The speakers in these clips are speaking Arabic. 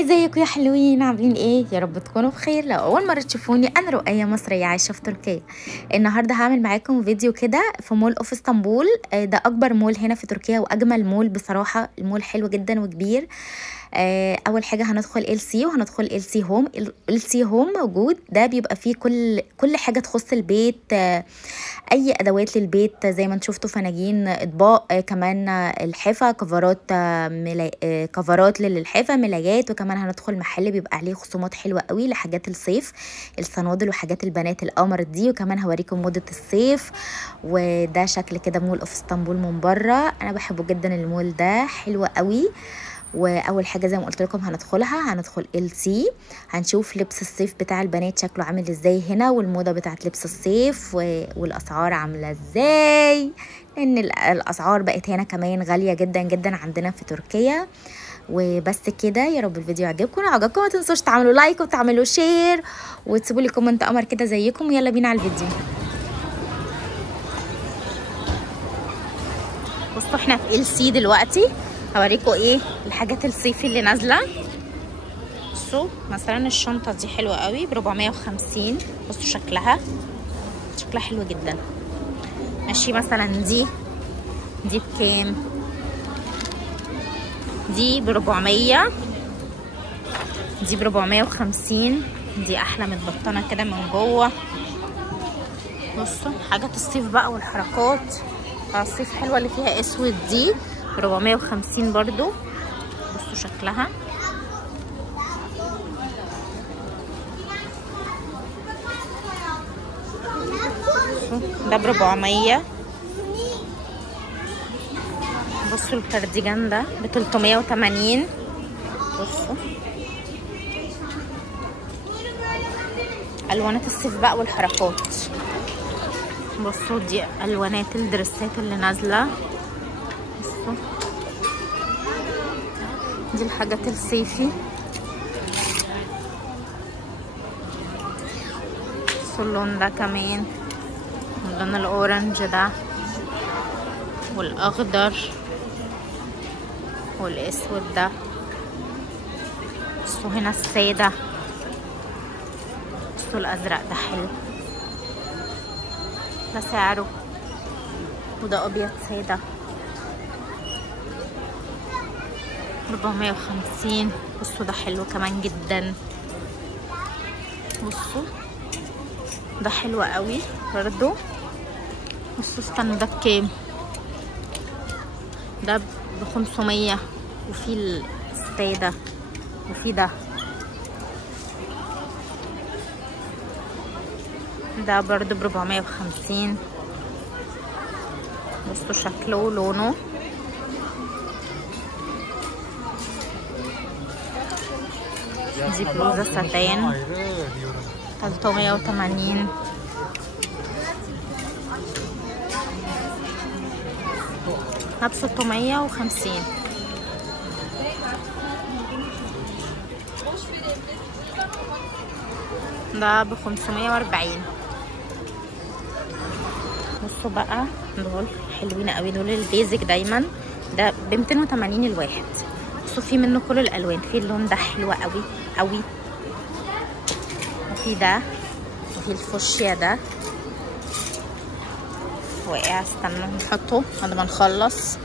ازيكم يا حلوين؟ عاملين ايه؟ يا رب تكونوا بخير. لو اول مره تشوفوني، انا رؤية مصريه عايشه في تركيا. النهارده هعمل معاكم فيديو كده في مول اوف اسطنبول. ده اكبر مول هنا في تركيا واجمل مول بصراحه. المول حلو جدا وكبير. اول حاجه هندخل ال سي وهندخل ال سي هوم. ال سي هوم موجود، ده بيبقى فيه كل حاجه تخص البيت. اي ادوات للبيت زي ما انتم شفتوا، فناجين، اطباق، كمان الحفا، كفرات للحفا، ملايات. وكمان هندخل محل بيبقى عليه خصومات حلوه قوي لحاجات الصيف، الصنادل وحاجات البنات القمر دي. وكمان هوريكم موضه الصيف. وده شكل كده مول اوف اسطنبول من بره. انا بحبه جدا المول ده، حلو قوي. واول حاجه زي ما قلت لكم هندخل ال سي، هنشوف لبس الصيف بتاع البنات شكله عامل ازاي هنا، والموضه بتاعت لبس الصيف والاسعار عامله ازاي، لان الاسعار بقت هنا كمان غاليه جدا جدا عندنا في تركيا. وبس كده، يا رب الفيديو يعجبكم. لو عجبكم ما تنسوش تعملوا لايك وتعملوا شير وتسيبوا لي كومنت قمر كده زيكم. ويلا بينا على الفيديو. بصوا احنا في ال سي دلوقتي، هوريكم ايه الحاجات الصيفي اللي نازله. بصوا مثلا الشنطه دي حلوه قوي ب 450. بصوا شكلها حلو جدا. ماشي، مثلا دي بكام؟ دي ب 400، دي ب 450. دي احلى متبطنه كده من جوه. بصوا حاجات الصيف بقى والحركات الصيف حلوه اللي فيها اسود، دي ب 450 برضو. بصوا شكلها ده ب 400. بصوا الكارديجان ده ب 380. بصوا الوانات الصيف بقى والحركات. بصوا دي الوانات الدرسات اللي نازله. بصوا دي الحاجات الصيفي. بصوا اللون ده كمان، اللون الاورنج ده والاخضر والاسود ده. بصوا هنا الساده. بصوا الازرق ده حلو، ده سعره. وده ابيض ساده 450. بصوا ده حلو كمان جدا. بصوا ده حلو قوي برضو. بصوا استنوا ده بكام؟ ده ب 500. وفي الساده وفي ده برضو ب 450. بصوا شكله ولونه. دي بلوزة ساتان 380. ده ب 650. ده ب 540. بصوا بقى دول حلوين قوي، دول البيزك دايما. ده ب 280 الواحد. بصوا في منه كل الالوان. في اللون ده حلو قوي قوي، وفي ده، وفي الفوشيا ده واقع. استنوا نحطه بعد ما نخلص.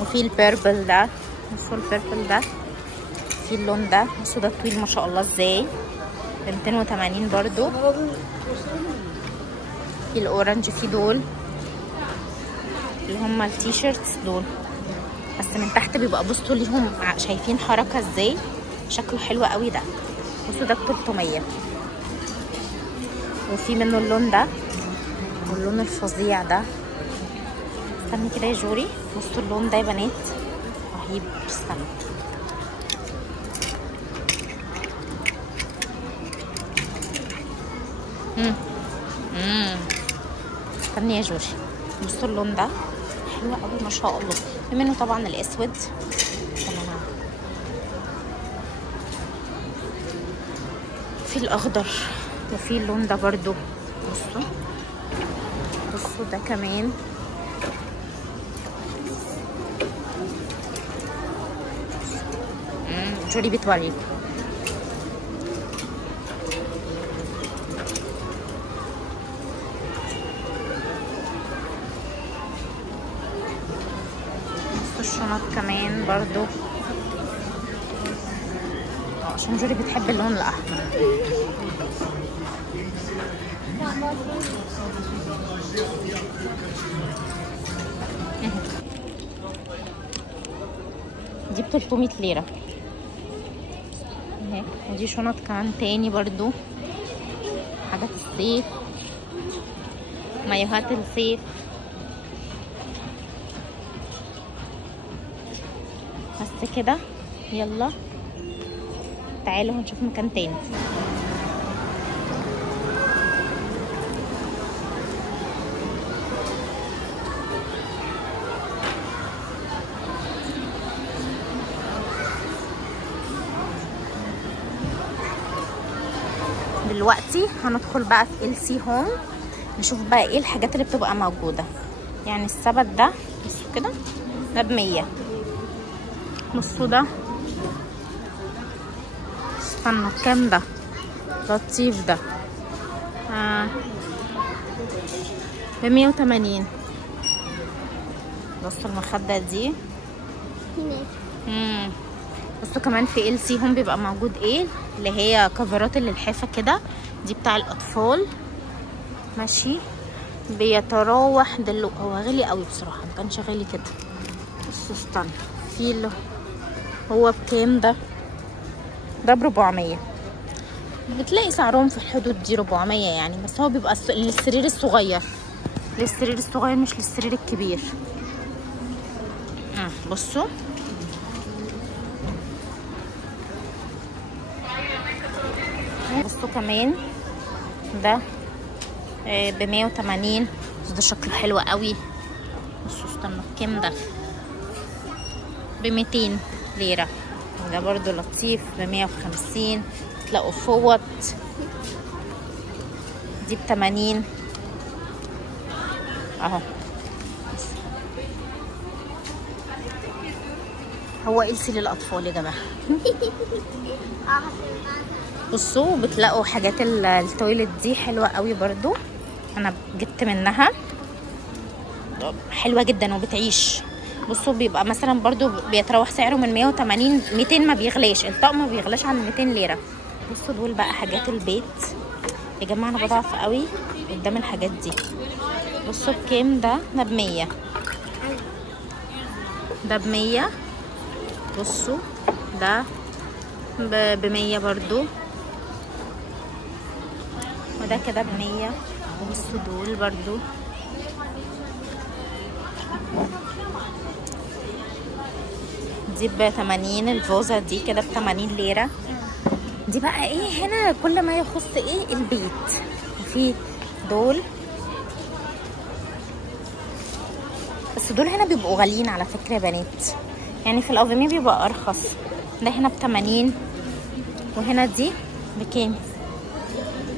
وفي البيربل ده. بصوا البيربل ده. في اللون ده. بصوا ده طويل ما شاء الله ازاي، ب 280 برضو. في الاورنج. في دول اللي هم التيشيرتس دول، بس من تحت بيبقى بصوا ليهم، شايفين حركه ازاي، شكله حلو قوي ده. بصوا ده ب 300. وفي منه اللون ده واللون الفظيع ده. استني كده يا جوري. بصوا اللون ده يا بنات رهيب. استنوا استني يا جوري. بصوا اللون ده حلو قوي ما شاء الله. في منه طبعا الاسود. في الاخضر وفي اللون ده برضو. بصوا ده كمان. جوري بتوريكم. شنط كمان برضو عشان جوري بتحب اللون الاحمر. دي ب 300 ليرة اهي. ودي شنط كمان تاني برضو، حاجات الصيف، مايوهات الصيف. بس كده، يلا تعالوا هنشوف مكان تاني. دلوقتي هندخل بقى في ال سي هوم، نشوف بقى ايه الحاجات اللي بتبقى موجودة. يعني السبت ده بصوا كده ده ب100. بصوا ده استنوا كام ده لطيف ده ب180. بصوا المخدة دي. بصوا كمان في ال سي هوم بيبقى موجود ايه اللي هي كفرات للحافة كده، دي بتاع الاطفال ماشي. بيتراوح هو غالي قوي بصراحة، ما كانش غالي كده. بصوا استنى في اللي هو بكام ده ب400. بتلاقي سعرهم في الحدود دي 400 يعني، بس هو بيبقى للسرير الصغير، للسرير الصغير مش للسرير الكبير. بصوا كمان ده ب180. ده شكله حلو قوي. بصوا استنوا كام ده ب200 ليرة. ده برضو لطيف ب150. تلاقوا فوط دي ب80 اهو. هو ال سي للاطفال يا جماعه. بصوا بتلاقوا حاجات التويلت دي حلوه قوي برضو، انا جبت منها حلوه جدا وبتعيش. بصوا بيبقى مثلا برضو بيتراوح سعره من 180 200، ما بيغلاش الطقم، ما بيغلاش عن 200 ليره. بصوا دول بقى حاجات البيت يا جماعه، انا بضعف قوي قدام الحاجات دي. بصوا بكام ده ب100. ده ب100. بصوا ده ب100 برضو، وده كده ب100. وبصوا دول برضو دي ب80. الفوزة دي كده ب80 ليرة. دي بقى ايه هنا كل ما يخص ايه البيت. وفي دول، بس دول هنا بيبقوا غاليين على فكرة يا بنات، يعني في الأوفيمي بيبقى أرخص. ده هنا ب80، وهنا دي بكام؟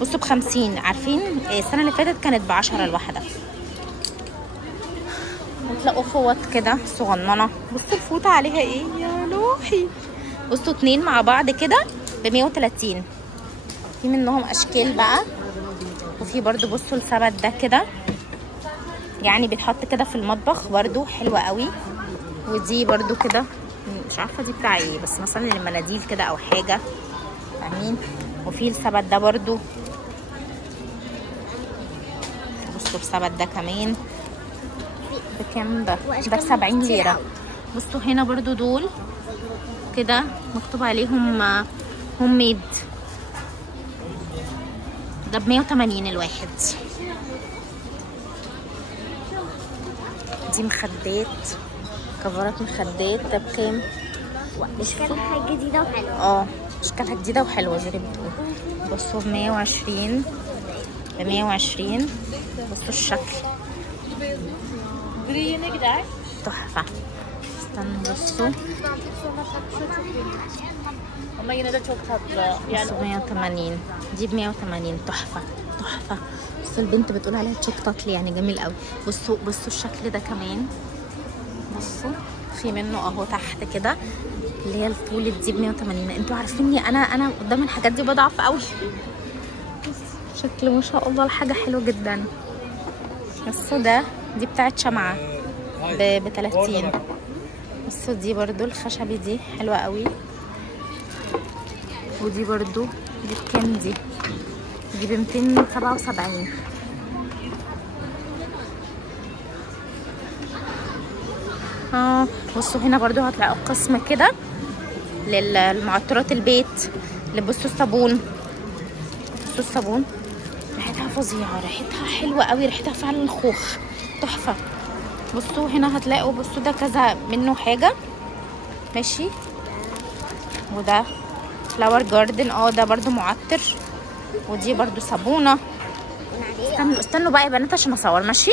بصوا ب50. عارفين السنة اللي فاتت كانت ب10 الواحدة. وتلاقوا فوط كده صغننة. بصوا الفوطة عليها ايه يا لوحي. بصوا 2 مع بعض كده ب130. في منهم أشكال بقى. وفي برضو بصوا السبت ده كده، يعني بيتحط كده في المطبخ برضو حلوة قوي. ودي برضو كده مش عارفة دي بتاع ايه، بس مثلا للمناديل كده او حاجة، فاهمين. وفي السبت ده برضو، بصوا السبت ده كمان بكام ده ب70 ليرة. بصوا هنا برضو دول كده مكتوب عليهم هوم ميد، ده ب180 الواحد. دي مخدات، كفرات مخدات، ده بكام؟ اشكالها جديده وحلوه. اشكالها جديده وحلوه زي ما بتقول. بصوا ب120. بصوا الشكل تحفه. استنوا بصوا بصوا 180. دي ب180 تحفه. بصوا البنت بتقول عليها تشوك تاتلي، يعني جميل قوي. بصوا الشكل ده كمان. بصوا في منه اهو تحت كده اللي هي الطول دي ب180. انتوا عارفيني انا قدام الحاجات دي بضعف قوي. شكل ما شاء الله الحاجه حلوه جدا. بصوا دي بتاعت شمعه ب30. بصوا دي برضو الخشبي دي حلوة قوي. ودي برضو دي بكام؟ دي ب 277. بصوا هنا برضو هتلاقوا قسم كده للمعطرات البيت. اللي بصوا الصابون، بصوا الصابون ريحتها فظيعه، ريحتها حلوه قوي، ريحتها فعلا خوخ تحفه. بصوا هنا هتلاقوا، بصوا ده كذا منه حاجه ماشي. وده فلاور جاردن، ده برضو معطر. ودي برضو صابونه. استنوا بقى يا بنات عشان اصور ماشي.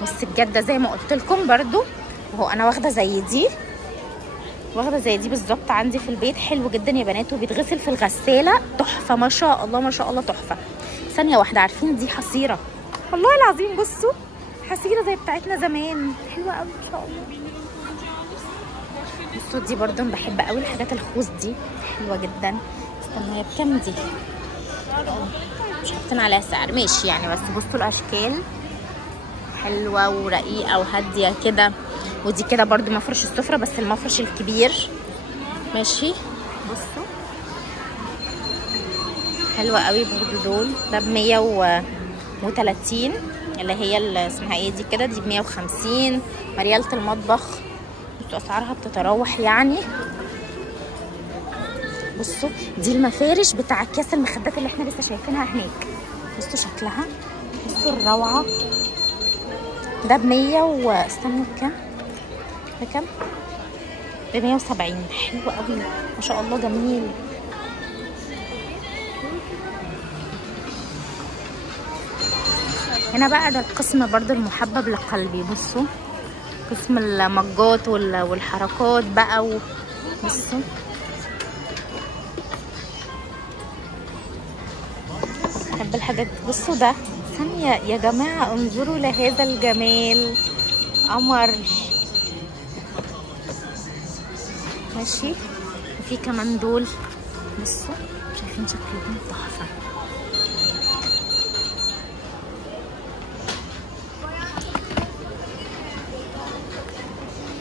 والسجاد زي ما قلت لكم برضو، وهو انا واخده زي دي بالظبط عندي في البيت. حلو جدا يا بنات، وبيتغسل في الغساله تحفه ما شاء الله ما شاء الله تحفه. ثانيه واحده، عارفين دي حصيره والله العظيم، بصوا حصيره زي بتاعتنا زمان، حلوه قوي ما شاء الله. بصوا دي برضو انا بحب قوي الحاجات الخوص دي، حلوه جدا. استنوا هي بكام دي؟ مش حاطين عليها سعر ماشي يعني، بس بصوا الاشكال حلوه ورقيقه وهاديه كده. ودي كده برضو مفرش السفره، بس المفرش الكبير ماشي. بصوا حلوه قوي برضو دول. ده ب 130 اللي هي اللي اسمها ايه دي كده، دي ب 150. مريالة المطبخ بصوا اسعارها بتتراوح يعني. بصوا دي المفارش بتاع اكياس المخدات اللي احنا لسه شايفينها هناك. بصوا شكلها، بصوا الروعه. ده ب 100 استنوا بكام؟ بكام؟ ب 170. حلو قوي ما شاء الله، جميل. هنا بقى ده القسم برضو المحبب لقلبي. بصوا قسم المجات والحركات بقى بصوا بحب الحاجات دي. بصوا ده ثانية يا جماعة، انظروا لهذا الجمال، قمر ماشي. وفي كمان دول بصوا شايفين شكلهم تحفة.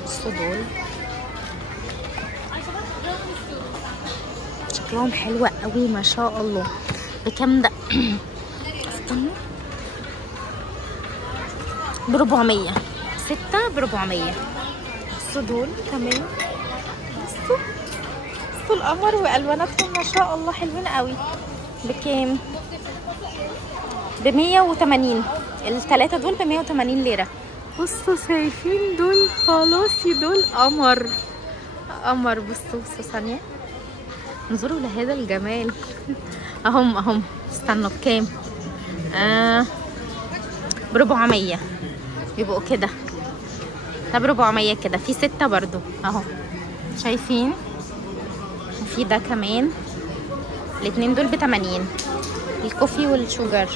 بصوا دول شكلهم حلوة قوي ما شاء الله. بكام ده؟ استنوا، ب 400. 6 ب 400. بصوا دول كمان، بصوا القمر والواناتهم ما شاء الله حلوين قوي. بكام؟ ب 180. الثلاثه دول ب 180 ليره. بصوا شايفين دول خلاصي، دول قمر قمر. بصوا ثانيه، انظروا لهذا الجمال. اهم استنوا بكام؟ ب 400 يبقوا كده. ده ب 400 كده. في 6 برضو اهو شايفين. وفي ده كمان، الاتنين دول ب 80. الكوفي والشوجر.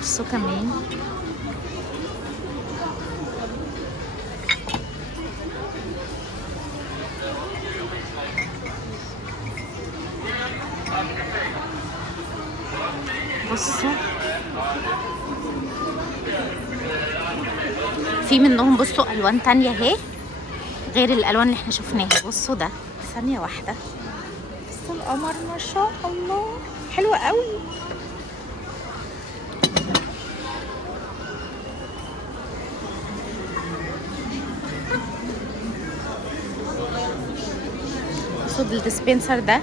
بصوا كمان. بصوا في منهم بصوا الوان تانية اهي غير الالوان اللي احنا شفناها. بصوا ده ثانية واحدة، بصوا القمر ما شاء الله حلوة قوي. بصوا الديسبنسر ده.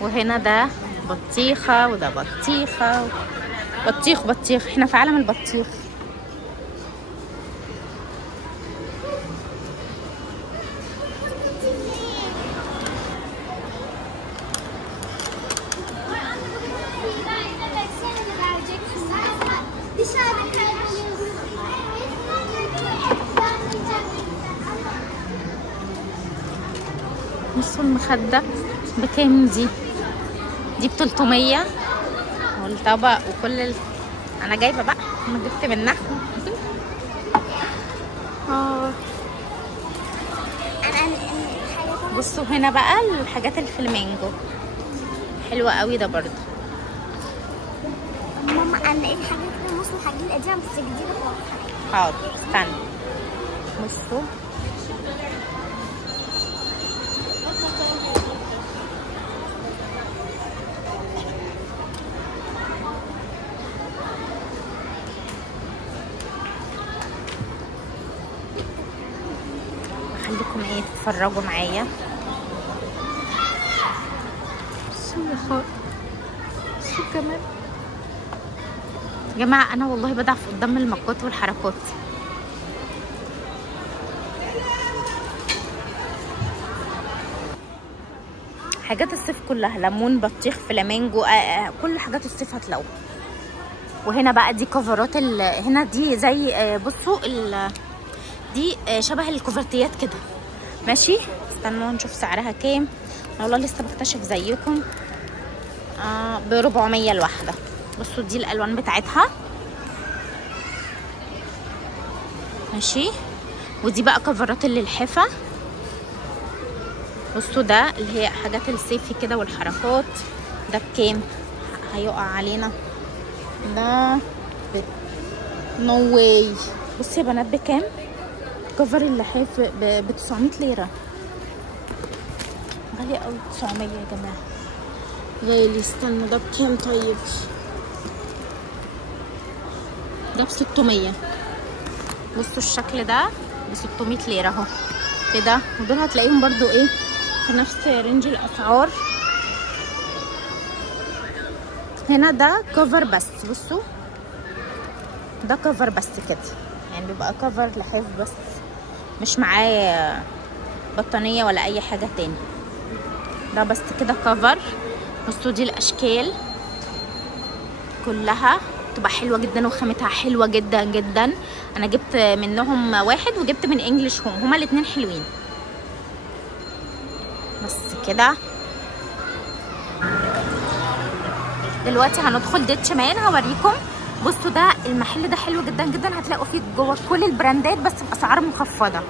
وهنا ده بطيخة، وده بطيخة، بطيخ. احنا في عالم البطيخ. بصوا المخدة بكام دي؟ دي ب 300. والطبق وكل انا جايبه بقى، انا جبت منها. بصوا هنا بقى الحاجات الفلامينجو حلوه قوي ده برضو. ماما انا لقيت حاجات كده، بصوا الحاجات القديمه بس جديده خالص. حاضر استنى. بصوا خليكم ايه تتفرجوا معايا. شو كمان يا جماعه، انا والله بضعف قدام المكات والحركات. حاجات الصيف كلها، ليمون، بطيخ، فلامينجو، كل حاجات الصيف هتلاقوها. وهنا بقى دي كفرات هنا دي زي بصوا دي شبه الكوفرتيات كده ماشي. استنوا نشوف سعرها كام. انا والله لسه بكتشف زيكم. ب 400 الواحده. بصوا دي الالوان بتاعتها ماشي. ودي بقى كفرات للحفه. بصوا ده اللي هي حاجات الصيفي كده والحركات. ده بكام؟ هيقع علينا ده نو واي. بصوا يا بنات بكام كفر اللحاف؟ ب 900 ليره. غالي قوي 900 يا جماعه، غالي. استنوا ده بكام طيب؟ ده ب 600. بصوا الشكل ده ب 600 ليره اهو كده. ودول هتلاقيهم برضو ايه في نفس رينج الاسعار. هنا ده كفر بس. بصوا ده كفر بس كده، يعني بيبقى كفر لحاف بس، مش معاه بطانيه ولا اي حاجه تاني. ده بس كده كفر. بصوا دي الاشكال كلها تبقى حلوه جدا وخامتها حلوه جدا جدا. انا جبت منهم واحد وجبت من انجلش هوم، هما الاتنين حلوين. بس كده. دلوقتي هندخل ديتش مان هوريكم. بصوا ده المحل ده حلو جدا جدا، هتلاقوا فيه جوه كل البراندات بس باسعار مخفضه.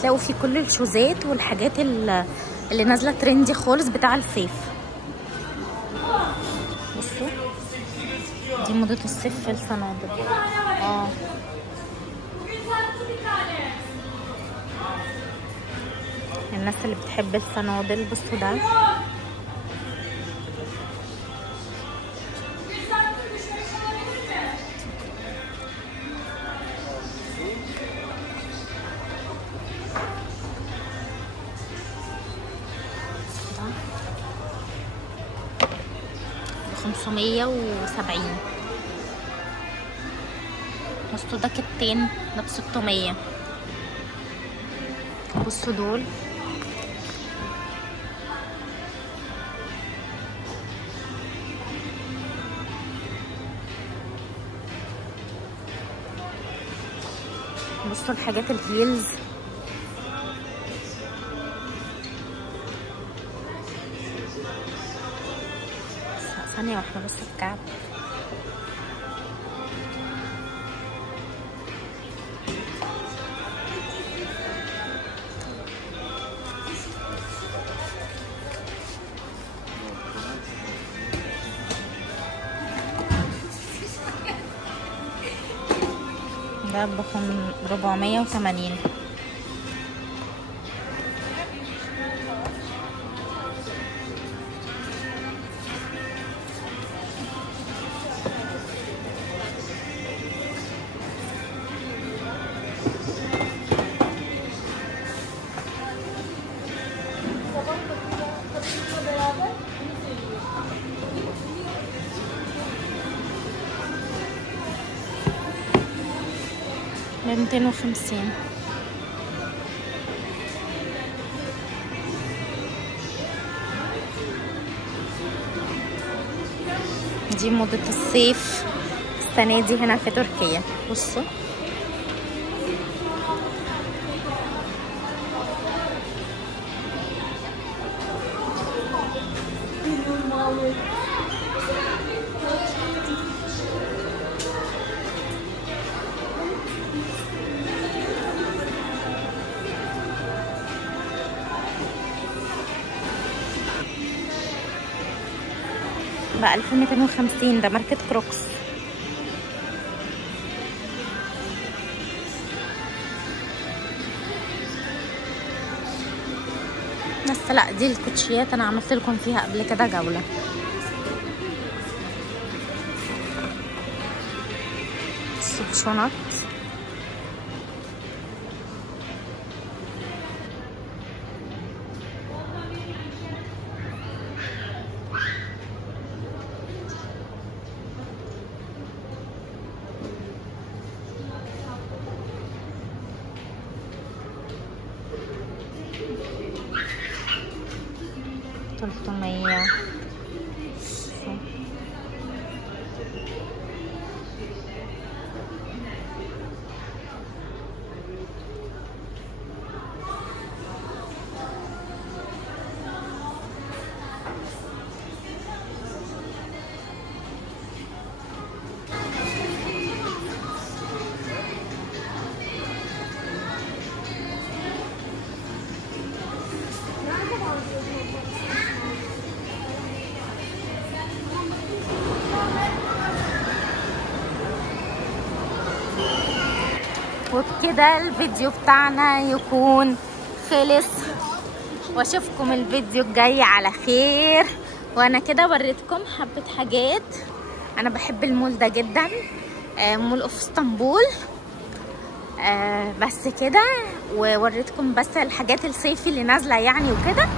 تلاقوا فيه كل الشوزات والحاجات اللي نازله ترندي خالص بتاع الصيف. بصوا دي موضه الصيف في الصنادل. الناس اللي بتحب الصنادل. بصوا ده ب570. بصوا ده كتين ده ب600. بصوا دول بصوا الحاجات الهيلز. ثانية واحدة بس الكعب. ده ب480. ب250. دي موضة الصيف السنة دي هنا في تركيا. بصوا ب 2250. ده ماركة كروكس. بس لا دي الكوتشيات انا عملت لكم فيها قبل كده جولة. شنط $300. وبكده الفيديو بتاعنا يكون خلص، واشوفكم الفيديو الجاي على خير. وانا كده وريتكم حبة حاجات. انا بحب المول ده جدا، مول اوف اسطنبول. بس كده، ووريتكم بس الحاجات الصيفي اللي نازلة يعني وكده.